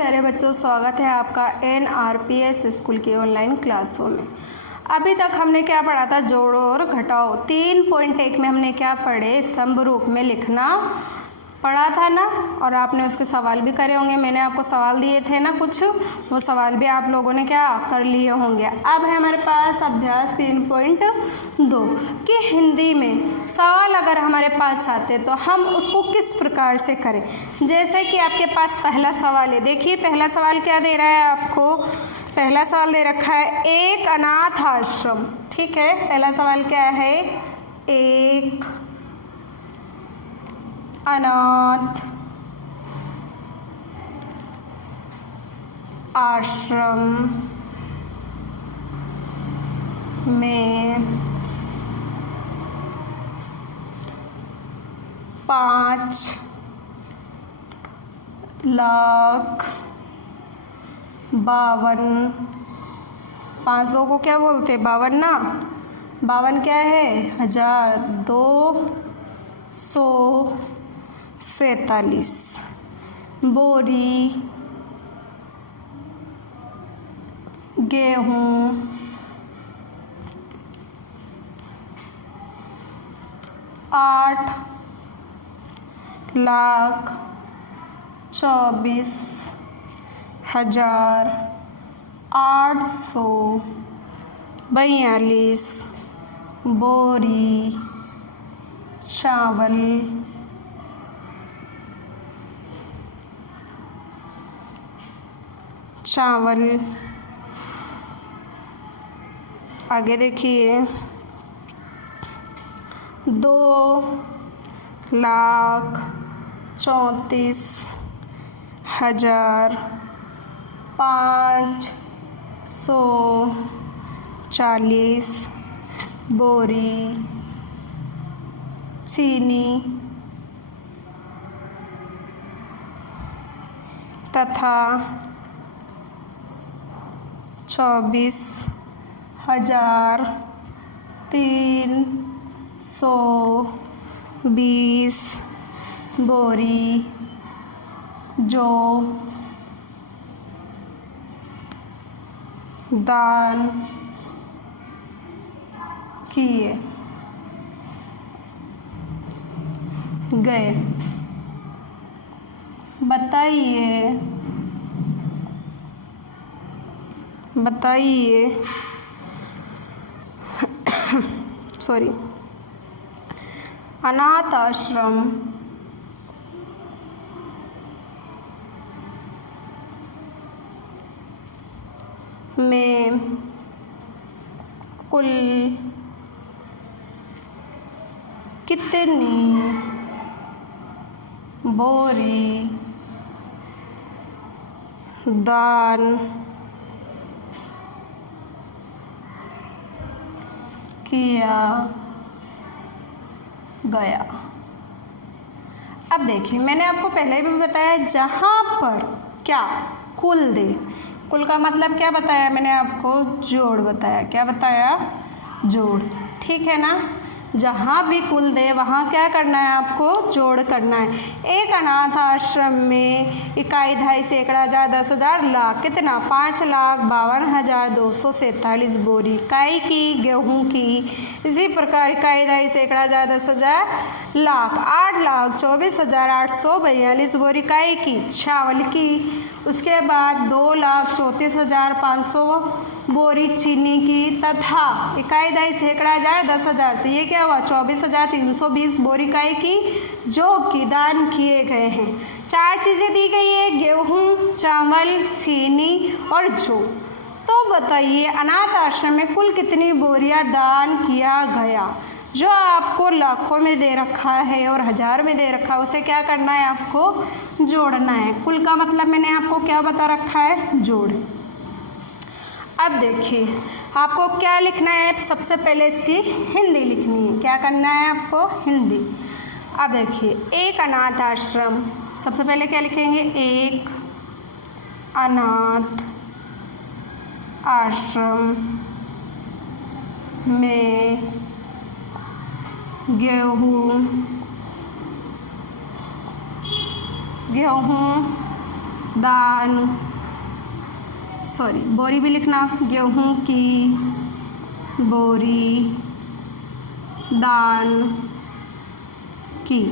प्यारे बच्चों, स्वागत है आपका NRPS स्कूल की ऑनलाइन क्लासों में। अभी तक हमने क्या पढ़ा था? जोड़ो और घटाओ। 3.1 में हमने क्या पढ़े? स्तंभ रूप में लिखना पढ़ा था ना, और आपने उसके सवाल भी करे होंगे। मैंने आपको सवाल दिए थे ना कुछ, वो सवाल भी आप लोगों ने क्या कर लिए होंगे। अब है हमारे पास अभ्यास 3.2 कि हिंदी में सवाल अगर हमारे पास आते तो हम उसको किस प्रकार से करें। जैसे कि आपके पास पहला सवाल है, देखिए पहला सवाल क्या दे रहा है आपको। पहला सवाल दे रखा है एक अनाथ आश्रम। ठीक है, पहला सवाल क्या है? एक अनाथ आश्रम में 5,52,000 5 को क्या बोलते? 52 ना, 52 क्या है? 1,247 बोरी गेहूँ 8,24,842 बोरी चावल। आगे देखिए 2,34,540 बोरी चीनी तथा 24,320 बोरी जो दान किए गए। बताइए सॉरी, अनाथ आश्रम में कुल कितनी बोरी दान किया गया। अब देखिए, मैंने आपको पहले भी बताया, जहाँ पर क्या कुल दे, कुल का मतलब क्या बताया मैंने आपको? जोड़ बताया। क्या बताया? जोड़। ठीक है ना, जहाँ भी कुल दे वहाँ क्या करना है आपको? जोड़ करना है। एक अनाथ आश्रम में इकाई, दहाई, सैकड़ा, हजार, 10,000, लाख, कितना? 5,52,247 बोरी इकाई की गेहूँ की। इसी प्रकार इकाई, दहाई, सैकड़ा, हजार, 10,000, लाख, 8,24,842 बोरी इकाई की चावल की। उसके बाद 2,34,500 बोरी चीनी की तथा इकाई, दहाई, सैकड़ा, हजार, 10,000, तो ये क्या हुआ? 24,320 बोरी इकाई की जो कि दान किए गए हैं। 4 चीज़ें दी गई है, गेहूँ, चावल, चीनी और जौ। तो बताइए अनाथ आश्रम में कुल कितनी बोरियां दान किया गया? जो आपको लाखों में दे रखा है और हजार में दे रखा है, उसे क्या करना है आपको? जोड़ना है। कुल का मतलब मैंने आपको क्या बता रखा है? जोड़। अब देखिए आपको क्या लिखना है? सबसे पहले इसकी हिंदी लिखनी है। क्या करना है आपको? हिंदी। अब देखिए एक अनाथ आश्रम, सबसे पहले क्या लिखेंगे? एक अनाथ आश्रम में गेहूँ बोरी भी लिखना, गेहूं की बोरी दान की।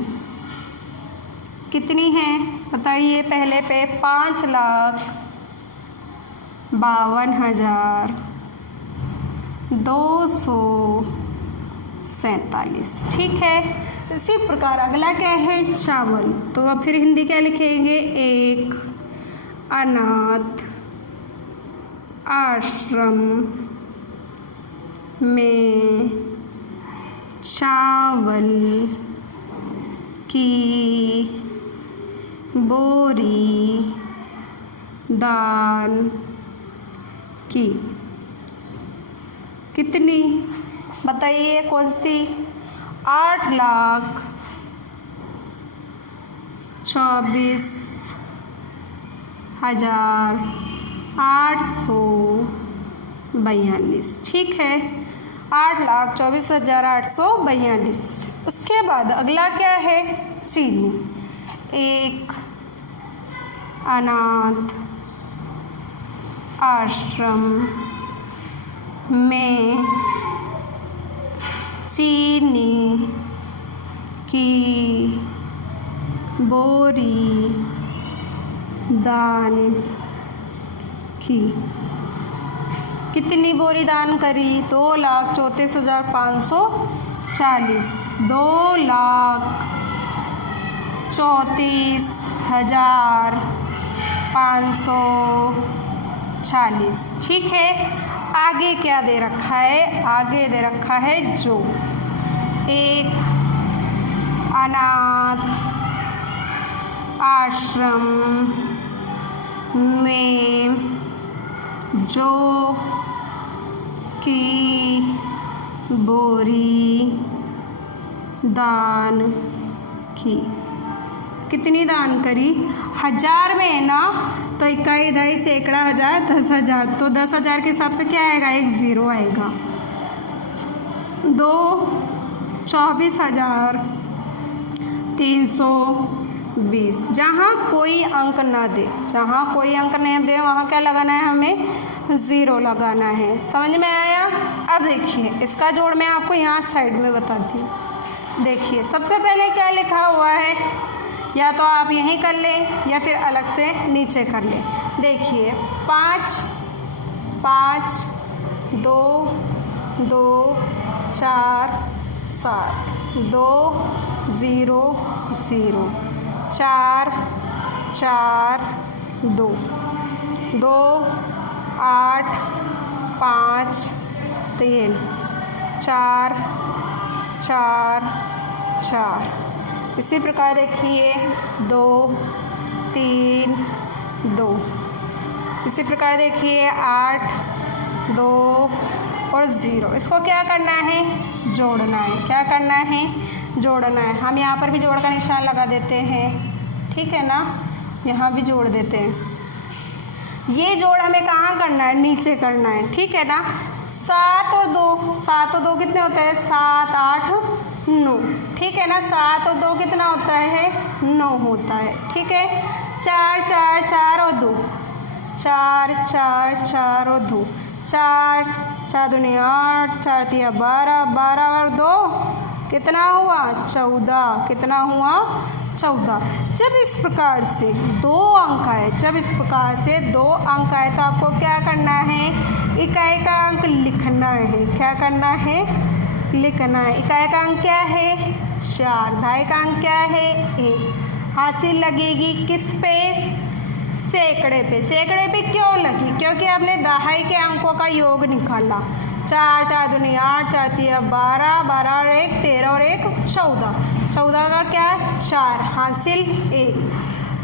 कितनी है बताइए पहले पे, 5,52,247। ठीक है। इसी प्रकार अगला क्या है, चावल। तो अब फिर हिंदी क्या लिखेंगे, एक अनाथ आश्रम में चावल की बोरी दान की। कितनी बताइए, कौन सी, 8,24,842। ठीक है, 8,24,842। उसके बाद अगला क्या है, चीनी। एक अनाथ आश्रम में चीनी की बोरी दान की। कितनी बोरी दान करी, 2,34,540। 2,34,540। ठीक है। आगे क्या दे रखा है, आगे दे रखा है जो, एक अनाथ आश्रम में जो की बोरी दान की। कितनी दान करी, 1000 में है ना, तो इकाई, दहाई, सैकड़ा, 1000, 10,000। तो 10,000 के हिसाब से क्या आएगा, एक ज़ीरो आएगा। 24,320। जहाँ कोई अंक ना दे, जहाँ कोई अंक नहीं दे वहाँ क्या लगाना है, हमें ज़ीरो लगाना है। समझ में आया। अब देखिए इसका जोड़ मैं आपको यहाँ साइड में बताती हूँ। देखिए सबसे पहले क्या लिखा हुआ है, या तो आप यहीं कर लें या फिर अलग से नीचे कर लें। देखिए 5 5 2 2 4 7 2 0 0 4 4 2 2 8 5 3 4 4 4। इसी प्रकार देखिए 2 3 2। इसी प्रकार देखिए 8 2 और 0। इसको क्या करना है, जोड़ना है। क्या करना है, जोड़ना है। हम यहाँ पर भी जोड़ का निशान लगा देते हैं, ठीक है ना, यहाँ भी जोड़ देते हैं। ये जोड़ हमें कहाँ करना है, नीचे करना है, ठीक है ना। 7 और 2 कितने होते हैं, 7 8 9, ठीक है ना। 7 और 2 कितना होता है, 9 होता है, ठीक है। 4 4 4 और 2 4 4 4 और 2 4 4 दूनी 8 4 तिया 12 12 और 2 कितना हुआ, 14। कितना हुआ, 14। जब इस प्रकार से 2 अंक आए, जब इस प्रकार से 2 अंक आए तो आपको क्या करना है, इकाई का अंक लिखना है। क्या करना है, लिखना है। इकाई का अंक क्या है, 4। दहाई का अंक क्या है, 1। हासिल लगेगी किस पे, सैकड़े पे। सैकड़े पे क्यों लगी, क्योंकि आपने दहाई के अंकों का योग निकाला। 4 4 दूनी 8 4 तिया 12 12 और 1 13 और 1 14। 14 का क्या, 4। हासिल 1।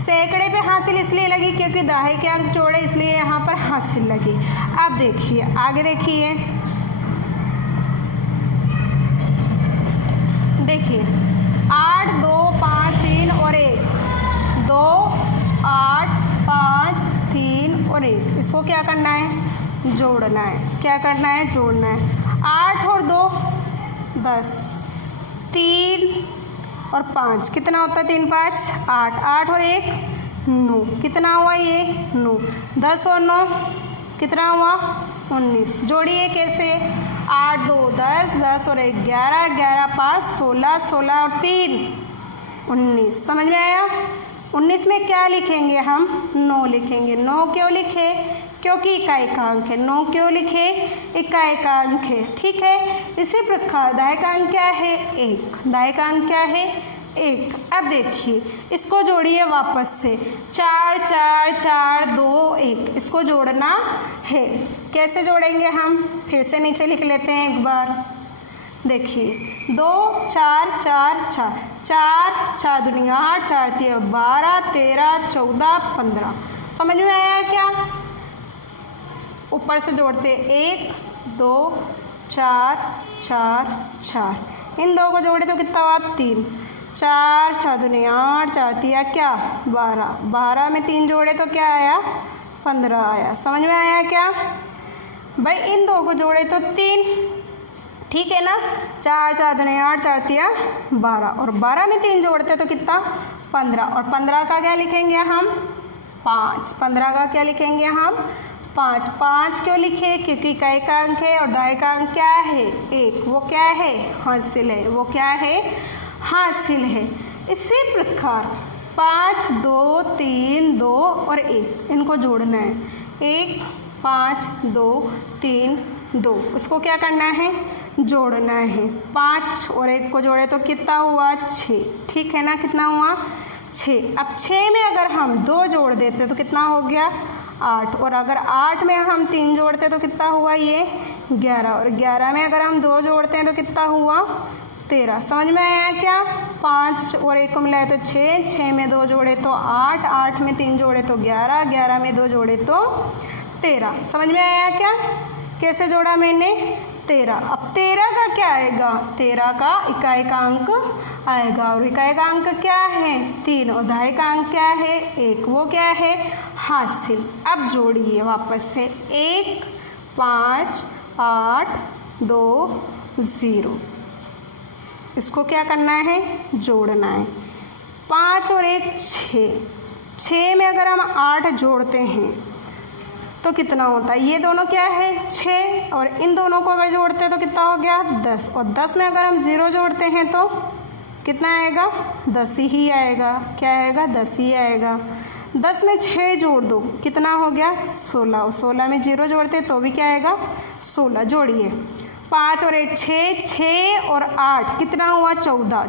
सैकड़े पे हासिल इसलिए लगी क्योंकि दहाई के अंक जोड़े, इसलिए यहाँ पर हासिल लगी। अब देखिए आगे, देखिए 8 2 5 3 और 1 2 8 5 3 और 1। इसको क्या करना है, जोड़ना है। क्या करना है, जोड़ना है। 8 और 2 10, 3 और 5 कितना होता है, 3 5 8, 8 और 1 9, कितना हुआ ये 9, 10 और 9 कितना हुआ 19। जोड़िए कैसे, 8 2 10, 10 और 1 11, 11 5 16, 16 और 3 19। समझ में आया। 19 में क्या लिखेंगे हम, 9 लिखेंगे। 9 क्यों लिखे, क्योंकि इकाई का अंक है। 9 क्यों लिखे, इकाई का अंक है, ठीक है। इसी प्रकार दाएं का अंक क्या है 1, दाएं का अंक क्या है 1। अब देखिए इसको जोड़िए वापस से, 4 4 4 2 1, इसको जोड़ना है। कैसे जोड़ेंगे हम, फिर से नीचे लिख लेते हैं एक बार। देखिए 2 4 4 4, 4 4 दुनिया 8, 4 3 12, 13 14 15। समझ में आया क्या। ऊपर से जोड़ते 1 2 4 4 4, इन दो को जोड़े तो कितना हुआ 3, 4 4 दुनिया 8, 4 3 क्या 12, 12 में 3 जोड़े तो क्या आया 15 आया। समझ में आया क्या भाई। इन दो को जोड़े तो 3, ठीक है ना। 4 4 दुनिया 8, 4 3 12, और 12 में 3 जोड़ते तो कितना 15, और 15 का क्या लिखेंगे हम 5, 15 का क्या लिखेंगे हम 5। 5 क्यों लिखे, क्योंकि इकाई का अंक है और दाएं का अंक क्या है 1, वो क्या है हासिल है, वो क्या है हासिल है। इसी प्रकार 5 2 3 2 और 1, इनको जोड़ना है। 1 5 2 3 2, उसको क्या करना है जोड़ना है। 5 और 1 को जोड़े तो कितना हुआ 6, ठीक है ना, कितना हुआ 6। अब 6 में अगर हम 2 जोड़ देते तो कितना हो गया 8, और अगर 8 में हम 3 जोड़ते तो कितना हुआ ये 11, और 11 में अगर हम 2 जोड़ते हैं तो कितना हुआ 13। समझ में आया क्या। 5 और 1 को मिलाए तो 6, 6 में 2 जोड़े तो 8, 8 में 3 जोड़े तो 11, 11 में 2 जोड़े तो 13। समझ में आया क्या, कैसे जोड़ा मैंने 13। अब 13 का क्या आएगा, 13 का इकाई का अंक आएगा, और इकाई का अंक क्या है 3, और दाएं का अंक क्या है 1, वो क्या है हासिल। अब जोड़िए वापस से, 1 5 8 2 0, इसको क्या करना है जोड़ना है। 5 और 1 6, 6 में अगर हम 8 जोड़ते हैं तो कितना होता है, ये दोनों क्या है 6, और इन दोनों को अगर जोड़ते हैं तो कितना हो गया 10, और 10 में अगर हम 0 जोड़ते हैं तो कितना आएगा 10 ही आएगा। क्या आएगा 10 ही आएगा। 10 में 6 जोड़ दो कितना हो गया 16, और 16 में 0 जोड़ते तो भी क्या आएगा 16। जोड़िए 5 और 1 6, 6 और 8 कितना हुआ 14,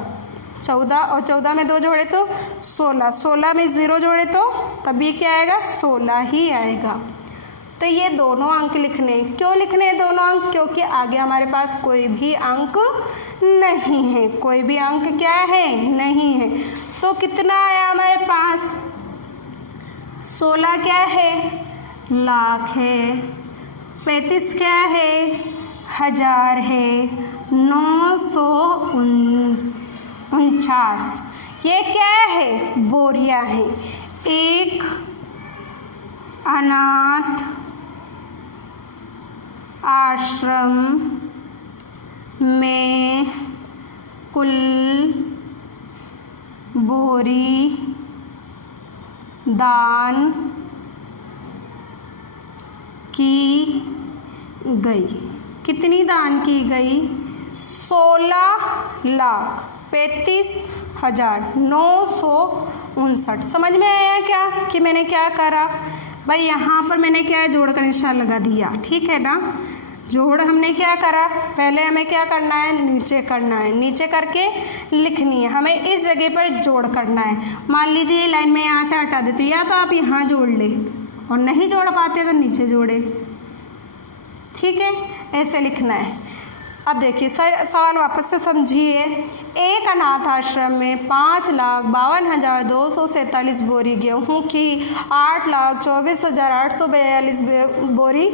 14 और 14 में 2 जोड़े तो 16, 16 में 0 जोड़े तो तभी क्या आएगा 16 ही आएगा। तो ये दोनों अंक लिखने, क्यों लिखने हैं दोनों अंक, क्योंकि आगे हमारे पास कोई भी अंक नहीं है, कोई भी अंक क्या है नहीं है। तो कितना आया हमारे पास 16 क्या है लाख है, 35 क्या है 1000 है, 949 ये क्या है बोरियां है। एक अनाथ आश्रम में कुल बोरी दान की गई। कितनी दान की गई 16,35,959। समझ में आया क्या कि मैंने क्या करा भाई, यहाँ पर मैंने क्या है जोड़ का निशान लगा दिया, ठीक है ना। जोड़ हमने क्या करा, पहले हमें क्या करना है नीचे करना है, नीचे करके लिखनी है, हमें इस जगह पर जोड़ करना है। मान लीजिए ये लाइन में यहाँ से हटा देते, या तो आप यहाँ जोड़ ले और नहीं जोड़ पाते तो नीचे जोड़े, ठीक है, ऐसे लिखना है। अब देखिए सवाल वापस से समझिए। एक अनाथ आश्रम में 5,52,247 बोरी गेहूं की, 8,24,842 बोरी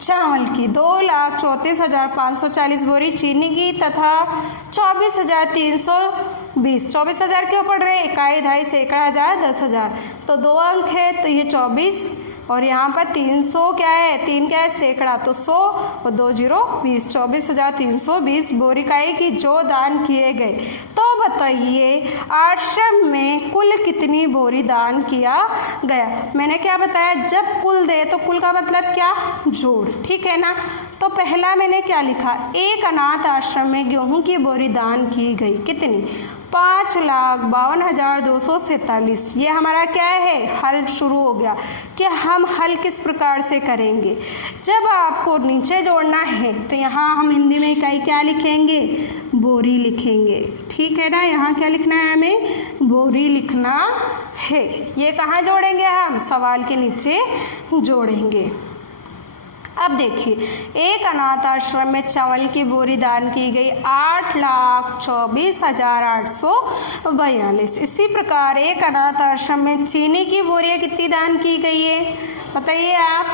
चावल की, 2,34,540 बोरी चीनी की तथा 24,320। 24,000 क्यों पढ़ रहे हैं, इकाई, दहाई, सैकड़ा, हज़ार, 10,000, तो 2 अंक है तो ये 24 और यहाँ पर 300 क्या है, 3 क्या है सैकड़ा, तो 100 और 2 0 20, 24,320 बोरी इकाई की जो दान किए गए। तो बताइए आश्रम में कुल कितनी बोरी दान किया गया। मैंने क्या बताया, जब कुल दे तो कुल का मतलब क्या, जोड़, ठीक है ना। तो पहला मैंने क्या लिखा, एक अनाथ आश्रम में गेहूं की बोरी दान की गई, कितनी, 5,52,247। ये हमारा क्या है, हल शुरू हो गया कि हम हल किस प्रकार से करेंगे। जब आपको नीचे जोड़ना है तो यहाँ हम हिंदी में इकाई क्या लिखेंगे, बोरी लिखेंगे, ठीक है ना। यहाँ क्या लिखना है, हमें बोरी लिखना है। ये कहाँ जोड़ेंगे, हम सवाल के नीचे जोड़ेंगे। अब देखिए, एक अनाथ आश्रम में चावल की बोरी दान की गई 8,24,842। इसी प्रकार एक अनाथ आश्रम में चीनी की बोरियां कितनी दान की गई है, बताइए आप,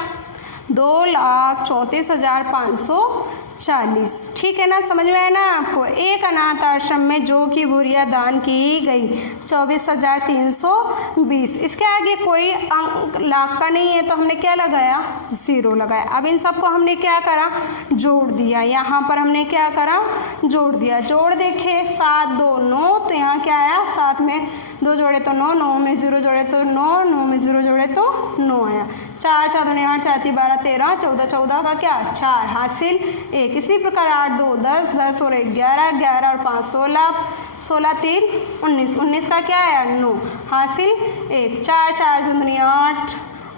2,34,540, ठीक है ना। समझ में आया ना आपको। एक अनाथ आश्रम में जौ की बोरियां दान की गई 24,320। इसके आगे कोई अंक लाख का नहीं है तो हमने क्या लगाया, 0 लगाया। अब इन सबको हमने क्या करा, जोड़ दिया। यहाँ पर हमने क्या करा, जोड़ दिया। जोड़ देखे, 7 2 9, तो यहाँ क्या आया, 7 में 2 जोड़े तो 9, 9 में 0 जोड़े तो 9, 9 में 0 जोड़े तो 9 आया। 4 4 2 8, 4 3 12 13, 14 14 का क्या, 4 हासिल 1। इसी प्रकार 8 2 10, 10 और 1 11, 11 और 5 16, 16 3 19, 19 का क्या आया, 9 हासिल 1। 4 4 2 8,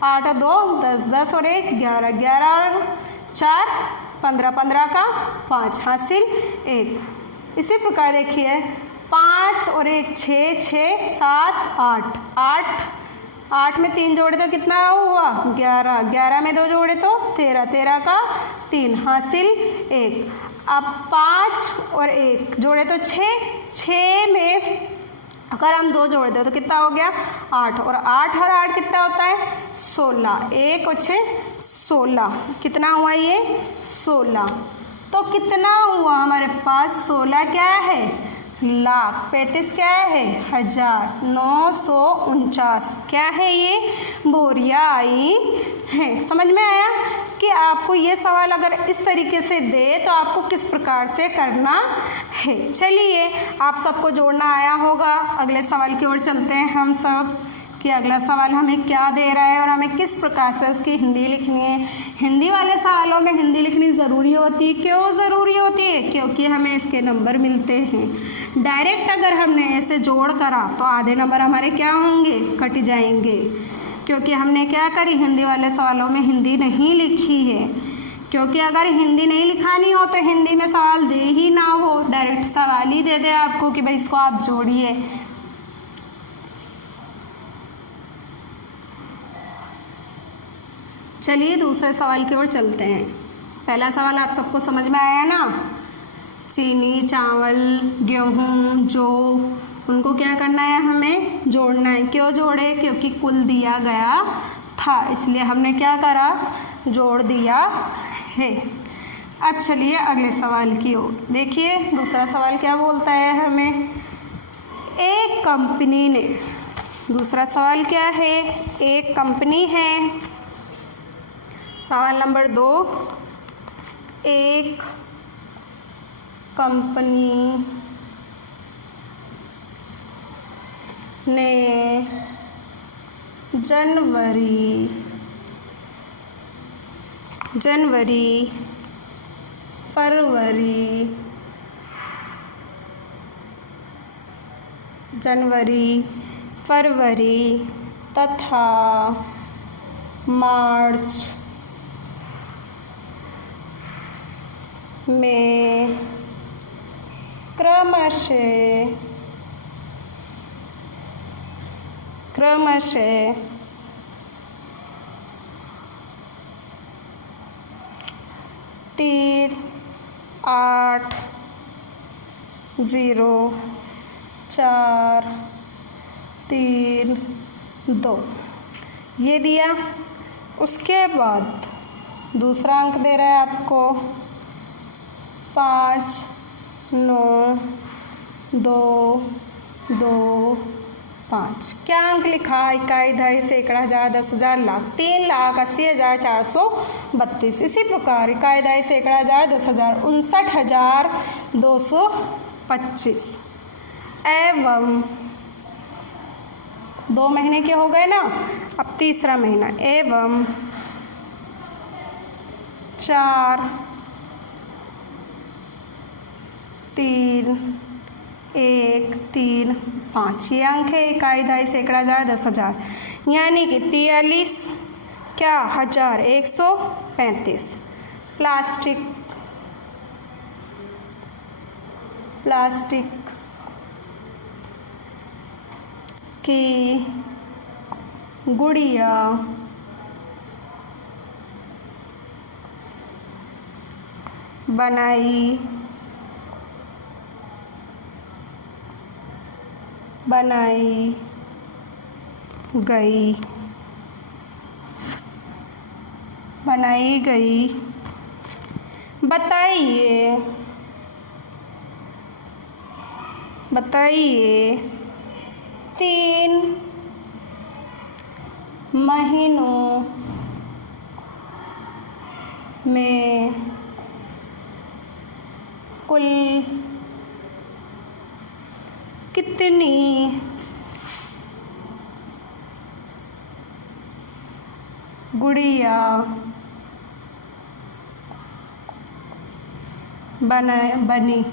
8 और 2 10, 10 और 1 11, 11 और 4 15, 15 का 5 हासिल 1। इसी प्रकार देखिए 5 और 1 6, 6 7 8, 8 में 3 जोड़े तो कितना हुआ, 11, 11 में 2 जोड़े तो 13, 13 का 3 हासिल 1। अब 5 और 1 जोड़े तो 6, 6 में अगर हम 2 जोड़ दें तो कितना हो गया, 8, और 8 और 8 कितना होता है, 16, 1 और 6 16, कितना हुआ ये, 16। तो कितना हुआ हमारे पास, 16 क्या है, लाख, 35 क्या है, 1949 क्या है, ये बोरियां आई है। समझ में आया कि आपको ये सवाल अगर इस तरीके से दे तो आपको किस प्रकार से करना है। चलिए, आप सबको जोड़ना आया होगा। अगले सवाल की ओर चलते हैं हम सब कि अगला सवाल हमें क्या दे रहा है और हमें किस प्रकार से उसकी हिंदी लिखनी है। हिंदी वाले सवालों में हिंदी लिखनी ज़रूरी होती है। क्यों ज़रूरी होती है, क्योंकि हमें इसके नंबर मिलते हैं। डायरेक्ट अगर हमने ऐसे जोड़ करा तो आधे नंबर हमारे क्या होंगे, कट जाएंगे, क्योंकि हमने क्या करी, हिंदी वाले सवालों में हिंदी नहीं लिखी है। क्योंकि अगर हिंदी नहीं लिखानी हो तो हिंदी में सवाल दे ही ना हो, डायरेक्ट सवाल ही दे दे आपको कि भाई इसको आप जोड़िए। चलिए दूसरे सवाल की ओर चलते हैं। पहला सवाल आप सबको समझ में आया ना, चीनी, चावल, गेहूँ, जौ, उनको क्या करना है, हमें जोड़ना है। क्यों जोड़े, क्योंकि कुल दिया गया था, इसलिए हमने क्या करा, जोड़ दिया है। अब चलिए अगले सवाल की ओर देखिए। दूसरा सवाल क्या बोलता है हमें, एक कंपनी ने, दूसरा सवाल क्या है, एक कंपनी है। सवाल नंबर 2, एक कंपनी ने जनवरी, फरवरी तथा मार्च में क्रमशः 3, 8, 0, 4, 3, 2 ये दिया। उसके बाद दूसरा अंक दे रहा है आपको 5, 9, 2, 2, 5। क्या अंक लिखा? इकाई, दहाई, सैकड़ा, हजार, 10,000, लाख। 3,80,432। इसी प्रकार इकाई, दहाई, सैकड़ा, हजार, 10,000 59,225। एवं 2 महीने के हो गए ना, अब तीसरा महीना। एवं 4, 3, 1, 3, 5 ये अंक है। इकाई, दहाई, सैकड़ा, हजार, 10,000 यानी कि 43,135। प्लास्टिक की गुड़िया बनाई गई। बताइए 3 महीनों में कुल कितनी गुड़िया बनी।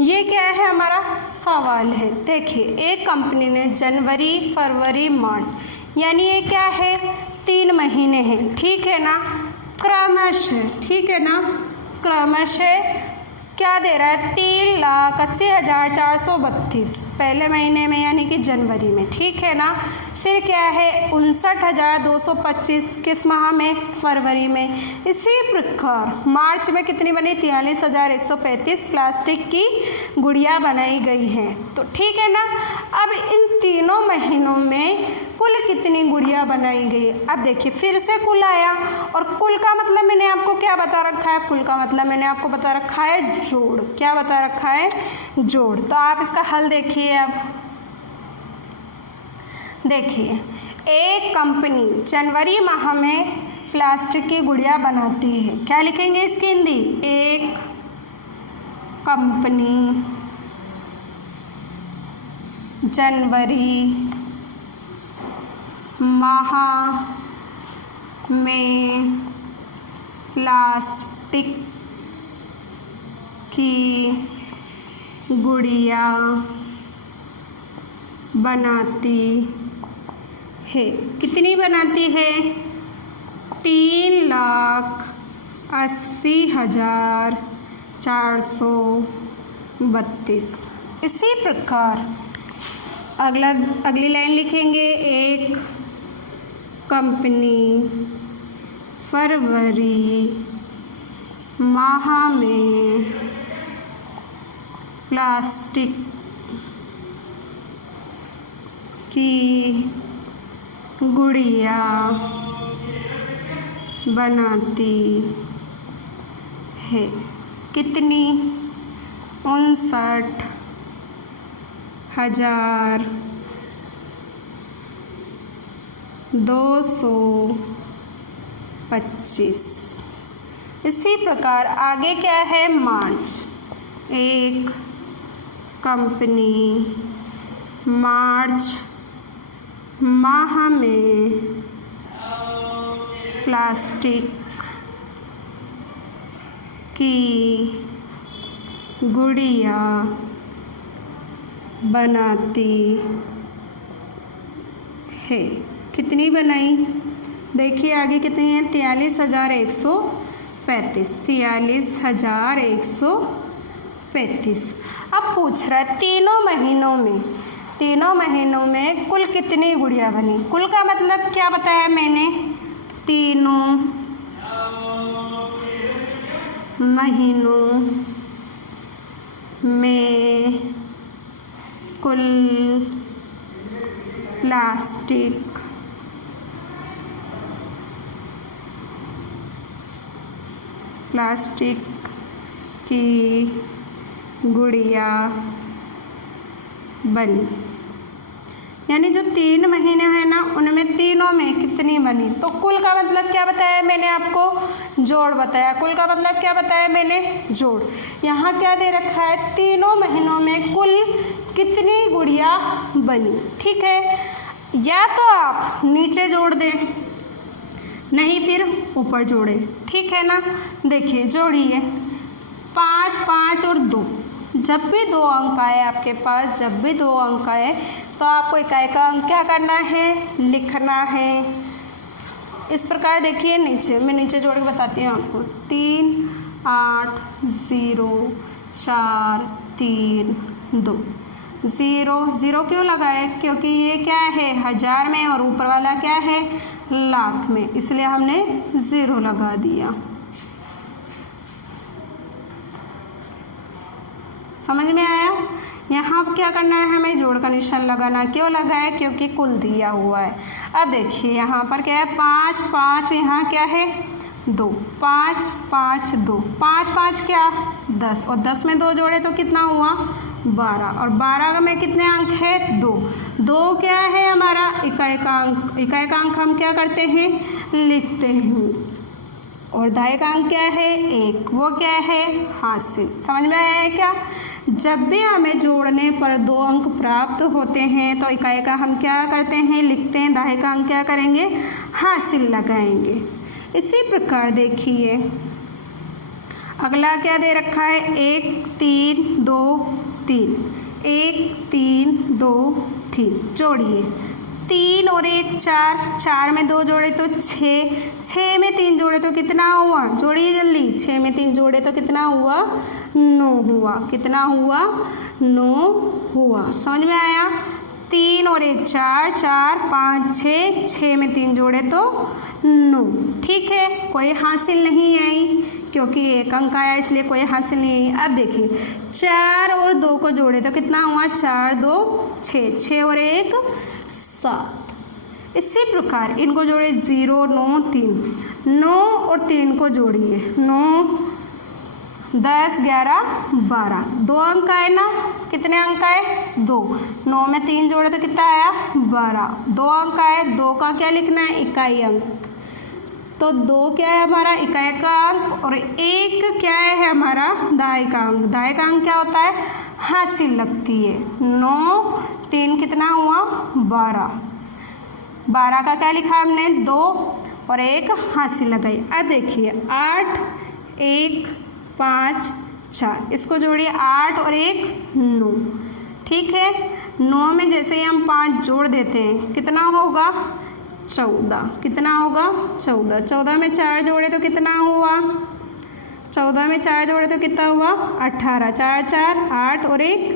ये क्या है? हमारा सवाल है। देखिए, एक कंपनी ने जनवरी, फरवरी, मार्च यानी ये क्या है? 3 महीने हैं, ठीक है ना, क्रमशः, ठीक है ना, क्रमशः क्या दे रहा है? 3,80,432 पहले महीने में यानी कि जनवरी में, ठीक है ना। फिर क्या है? 59,225 किस माह में? फरवरी में। इसी प्रकार मार्च में कितनी बनी? 43,135 प्लास्टिक की गुड़िया बनाई गई हैं। तो ठीक है ना। अब इन तीनों महीनों में कुल कितनी गुड़िया बनाई गई? अब देखिए फिर से कुल आया, और कुल का मतलब मैंने आपको क्या बता रखा है? कुल का मतलब मैंने आपको बता रखा है जोड़। क्या बता रखा है? जोड़। तो आप इसका हल देखिए। अब देखिए, एक कंपनी जनवरी माह में प्लास्टिक की गुड़िया बनाती है। क्या लिखेंगे इसकी हिंदी? एक कंपनी जनवरी माह में प्लास्टिक की गुड़िया बनाती है। कितनी बनाती है? 3,80,432। इसी प्रकार अगली लाइन लिखेंगे। एक कंपनी फरवरी माह में प्लास्टिक की गुड़िया बनाती है। कितनी? 59,225। इसी प्रकार आगे क्या है? मार्च। एक कंपनी मार्च माह में प्लास्टिक की गुड़िया बनाती है। कितनी बनाई? देखिए आगे कितनी है? 43,135। 43,135। अब पूछ रहा है तीनों महीनों में कुल कितनी गुड़िया बनी। कुल का मतलब क्या बताया मैंने? तीनों महीनों में कुल प्लास्टिक की गुड़िया बनी, यानी जो 3 महीने हैं ना उनमें तीनों में कितनी बनी। तो कुल का मतलब क्या बताया मैंने आपको, जोड़ बताया। कुल का मतलब क्या बताया मैंने, जोड़। यहाँ क्या दे रखा है, तीनों महीनों में कुल कितनी गुड़िया बनी। ठीक है, या तो आप नीचे जोड़ दें, नहीं फिर ऊपर जोड़े। ठीक है ना, देखिए जोड़िए 5 5 और 2। जब भी 2 अंक आए आपके पास, जब भी 2 अंक आए तो आपको इकाई का अंक क्या करना है, लिखना है। इस प्रकार देखिए नीचे, मैं नीचे जोड़ के बताती हूँ आपको। 3 8 0 4 3 2। 0 क्यों लगाए, क्योंकि ये क्या है हजार में और ऊपर वाला क्या है लाख में, इसलिए हमने 0 लगा दिया। समझ में आया। यहाँ क्या करना है, हमें जोड़ का निशान लगाना। क्यों लगाए, क्योंकि कुल दिया हुआ है। अब देखिए यहाँ पर क्या है, 5 5, यहाँ क्या है 2, 5 5 2, 5 5 क्या 10, और 10 में 2 जोड़े तो कितना हुआ 12, और 12 में कितने अंक है 2। 2 क्या है हमारा इकाई का अंक। इकाई का अंक हम क्या करते हैं, लिखते हैं। और दाएं का अंक क्या है 1, वो क्या है हासिल। समझ में आया है क्या। जब भी हमें जोड़ने पर 2 अंक प्राप्त होते हैं तो इकाई का हम क्या करते हैं, लिखते हैं। दाएं का अंक क्या करेंगे, हासिल लगाएंगे। इसी प्रकार देखिए अगला क्या दे रखा है, 1 3 2 3, 1 3 2 3। जोड़िए 3 और 1 4, 4 में 2 जोड़े तो 6, 6 में 3 जोड़े तो कितना हुआ, जोड़िए जल्दी। 6 में 3 जोड़े तो कितना हुआ 9 हुआ। कितना हुआ 9 हुआ। समझ में आया। 3 और 1 4, 4 5 6, 6 में 3 जोड़े तो 9। ठीक है, कोई हासिल नहीं आई क्योंकि 1 अंक आया, इसलिए कोई हासिल नहीं आई। अब देखिए 4 और 2 को जोड़े तो कितना हुआ, 4 2 6, 6 और 1 7। इसी प्रकार इनको जोड़े 0 9 3, 9 और 3 को जोड़िए, 9 10 11 12। 2 अंक आए ना, कितने अंक आए 2। 9 में 3 जोड़े तो कितना आया 12। 2 अंक आए, 2 का क्या लिखना है इकाई अंक। तो 2 क्या है हमारा इकाई का अंक, और 1 क्या है हमारा दाएं का अंक। दाएं का अंक क्या होता है, हासिल लगती है। 9 3 कितना हुआ 12। 12 का क्या लिखा हमने 2 और 1 हासिल लगाई। अब देखिए 8 1 5 4, इसको जोड़िए 8 और 1 9। ठीक है, 9 में जैसे ही हम 5 जोड़ देते हैं कितना होगा 14। कितना होगा 14। 14 में 4 जोड़े तो कितना हुआ, 14 में 4 जोड़े तो कितना हुआ 18। 4 4 8 और 1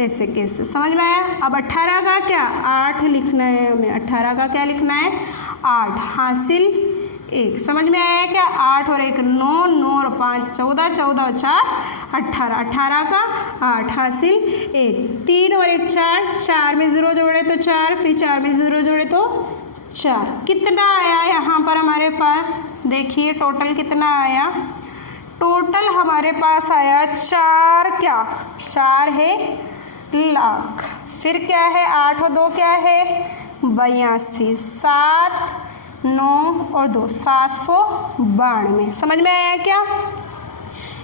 ऐसे कैसे। समझ में आया। अब 18 का क्या 8 लिखना है हमें। 18 का क्या लिखना है 8 हासिल 1। समझ में आया क्या। 8 और 1 9, 9 और 5 14, 14 और 4 18, 18 का 8 हासिल 1। 3 और 1 4, 4 में 0 जोड़े तो 4, फिर 4 में 0 जोड़े तो 4। कितना आया यहाँ पर हमारे पास, देखिए टोटल कितना आया। टोटल हमारे पास आया 4, क्या 4 है लाख। फिर क्या है 8 और 2 क्या है 82, 7 9 और 2 792। समझ में आया क्या।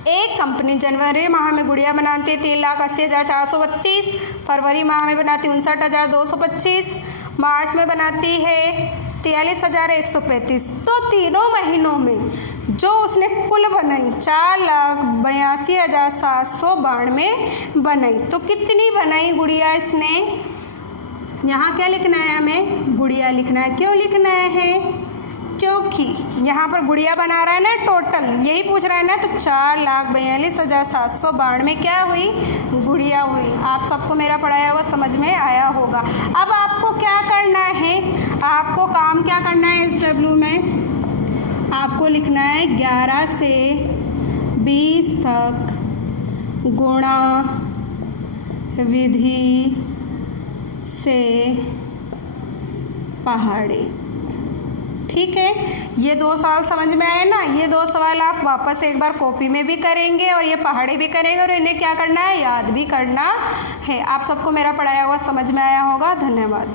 एक कंपनी जनवरी माह में गुड़िया बनाती है 3,80,432, फरवरी माह में बनाती 59,225, मार्च में बनाती है 43,135। तो तीनों महीनों में जो उसने कुल बनाई 4,82,792 बनाई। तो कितनी बनाई गुड़िया इसने, यहाँ क्या लिखना है हमें गुड़िया लिखना है। क्यों लिखना है, क्योंकि यहाँ पर गुड़िया बना रहा है ना, टोटल यही पूछ रहा है ना। तो 4,42,792 क्या हुई गुड़िया हुई। आप सबको मेरा पढ़ाया हुआ समझ में आया होगा। अब आपको क्या करना है, आपको काम क्या करना है इस डब्ल्यू में, आपको लिखना है 11 से 20 तक गुणा विधि से पहाड़ी। ठीक है, ये 2 सवाल समझ में आए ना। ये 2 सवाल आप वापस एक बार कॉपी में भी करेंगे और ये पहाड़ी भी करेंगे और इन्हें क्या करना है, याद भी करना है। आप सबको मेरा पढ़ाया हुआ समझ में आया होगा। धन्यवाद।